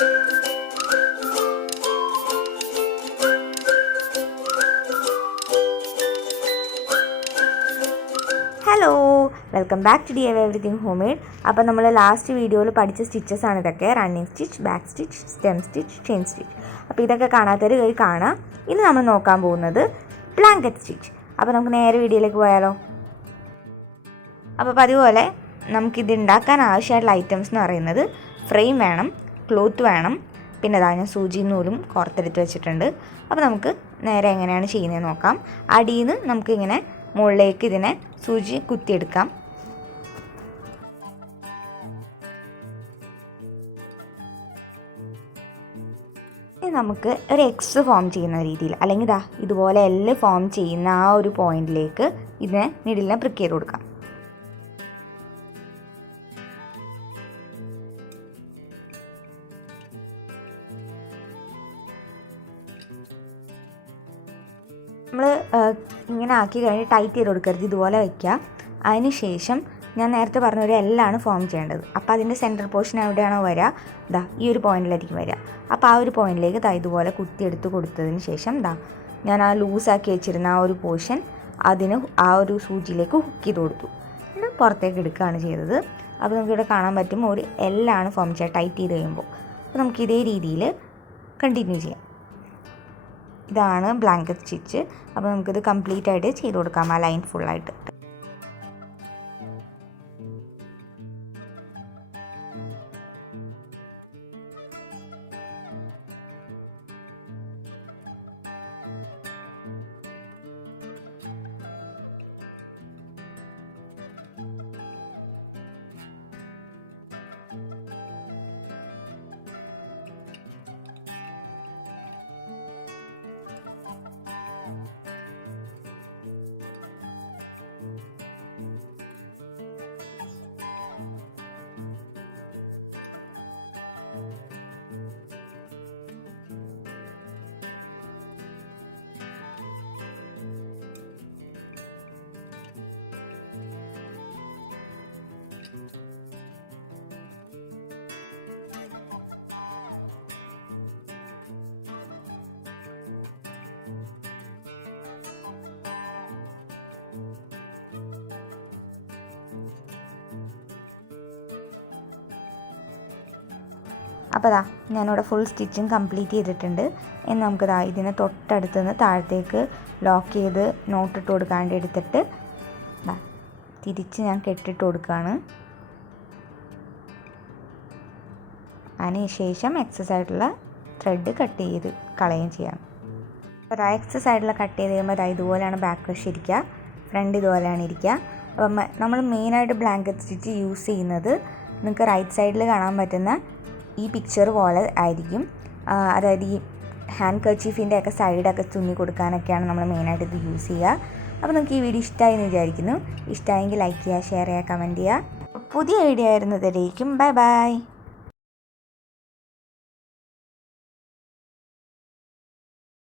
Hello, welcome back to DIY everything home made. അപ്പോൾ നമ്മൾ last വീഡിയോയിൽ പഠിച്ച സ്റ്റിച്ചസ് ആണ് ഇതൊക്കെ. Running stitch, back stitch, stem stitch, chain stitch. അപ്പോൾ ഇതൊക്കെ കാണാത്തവർ പോയി കാണാം. ഇന്ന് നമ്മൾ നോക്കാൻ പോകുന്നത് ബ്ലാങ്കറ്റ് സ്റ്റിച്ച്. അപ്പോൾ നമുക്ക് നേരെ വീഡിയോയിലേക്ക് പോയാലോ. അപ്പോൾ അതുപോലെ നമുക്കിത് ഉണ്ടാക്കാൻ ആവശ്യമായിട്ടുള്ള ഐറ്റംസ് എന്ന് പറയുന്നത് ഫ്രെയിം വേണം, ക്ലോത്ത് വേണം, പിന്നെ അതാ ഞാൻ സൂചി നൂലും കോർത്തെടുത്ത് വെച്ചിട്ടുണ്ട്. അപ്പോൾ നമുക്ക് നേരെ എങ്ങനെയാണ് ചെയ്യുന്നത് നോക്കാം. അടിയിൽ നിന്ന് നമുക്കിങ്ങനെ മുകളിലേക്ക് ഇതിനെ സൂചി കുത്തിയെടുക്കാം. ഇനി നമുക്ക് ഒരു എക്സ് ഫോം ചെയ്യുന്ന രീതിയിൽ, അല്ലെങ്കിൽ ഇതുപോലെ എല്ല് ഫോം ചെയ്യുന്ന ആ ഒരു പോയിന്റിലേക്ക് ഇതിനെ നീഡിലിനെ പ്രിക്ക് ചെയ്ത് കൊടുക്കാം. നമ്മൾ ഇങ്ങനെ ആക്കി കഴിഞ്ഞ് ടൈറ്റ് ചെയ്ത് കൊടുക്കരുത്, ഇതുപോലെ വയ്ക്കുക. അതിന് ശേഷം ഞാൻ നേരത്തെ പറഞ്ഞൊരു എല്ലാണ് ഫോം ചെയ്യേണ്ടത്. അപ്പോൾ അതിൻ്റെ സെൻറ്റർ പോർഷൻ എവിടെയാണോ വരിക, ഈ ഒരു പോയിന്റിലായിരിക്കും വരിക. അപ്പോൾ ആ ഒരു പോയിന്റിലേക്ക് ഇതുപോലെ കുത്തിയെടുത്ത് കൊടുത്തതിന് ശേഷം ഞാൻ ആ ലൂസാക്കി വെച്ചിരുന്ന ആ ഒരു പോർഷൻ അതിന് ആ ഒരു സൂചിയിലേക്ക് ഹുക്ക് ചെയ്ത് കൊടുത്തു. പിന്നെ പുറത്തേക്ക് എടുക്കുകയാണ് ചെയ്തത്. അപ്പോൾ നമുക്കിവിടെ കാണാൻ പറ്റും ഒരു എല്ലാണ് ഫോം ചെയ്യുക ടൈറ്റ് ചെയ്ത് കഴിയുമ്പോൾ. അപ്പോൾ നമുക്ക് ഇതേ രീതിയിൽ കണ്ടിന്യൂ ചെയ്യാം. ഇതാണ് ബ്ലാങ്കറ്റ് സ്റ്റിച്ച്. അപ്പോൾ നമുക്കിത് കംപ്ലീറ്റ് ആയിട്ട് ചെയ്ത് കൊടുക്കാം, ആ ലൈൻ ഫുള്ളായിട്ട്. അപ്പോൾ ഞാനിവിടെ ഫുൾ സ്റ്റിച്ചിങ് കംപ്ലീറ്റ് ചെയ്തിട്ടുണ്ട്. ഇനി നമുക്ക് ഇതിനെ തൊട്ടടുത്ത് നിന്ന് താഴത്തേക്ക് ലോക്ക് ചെയ്ത് നോട്ടിട്ട് കൊടുക്കാണ്ട് എടുത്തിട്ട് തിരിച്ച് ഞാൻ കെട്ടിട്ട് കൊടുക്കുകയാണ്. അതിനുശേഷം എക്സസ് ആയിട്ടുള്ള ത്രെഡ് കട്ട് ചെയ്ത് കളയുകയും ചെയ്യാം. അപ്പോൾ എക്സസ് ആയിട്ടുള്ള കട്ട് ചെയ്ത് കഴിയുമ്പോൾ ഇതുപോലെയാണ് ബാക്ക് വശം ഇരിക്കുക, ഫ്രണ്ട് ഇതുപോലെയാണ് ഇരിക്കുക. അപ്പം നമ്മൾ മെയിനായിട്ട് ബ്ലാങ്കറ്റ് സ്റ്റിച്ച് യൂസ് ചെയ്യുന്നത് നിങ്ങൾക്ക് റൈറ്റ് സൈഡിൽ കാണാൻ പറ്റുന്ന ഈ പിക്ചർ പോലെ ആയിരിക്കും. അതായത് ഈ ഹാൻഡ് കർച്ചീഫിൻ്റെ ഒക്കെ സൈഡൊക്കെ തുന്നി കൊടുക്കാനൊക്കെയാണ് നമ്മൾ മെയിനായിട്ട് ഇത് യൂസ് ചെയ്യുക. അപ്പോൾ നിങ്ങൾക്ക് ഈ വീഡിയോ ഇഷ്ടമായി എന്ന് വിചാരിക്കുന്നു. ഇഷ്ടമായെങ്കിൽ ലൈക്ക് ചെയ്യുക, ഷെയർ ചെയ്യുക, കമൻറ്റ് ചെയ്യുക. പുതിയ വീഡിയോ ആയിരുന്നതായിരിക്കും. Bye bye.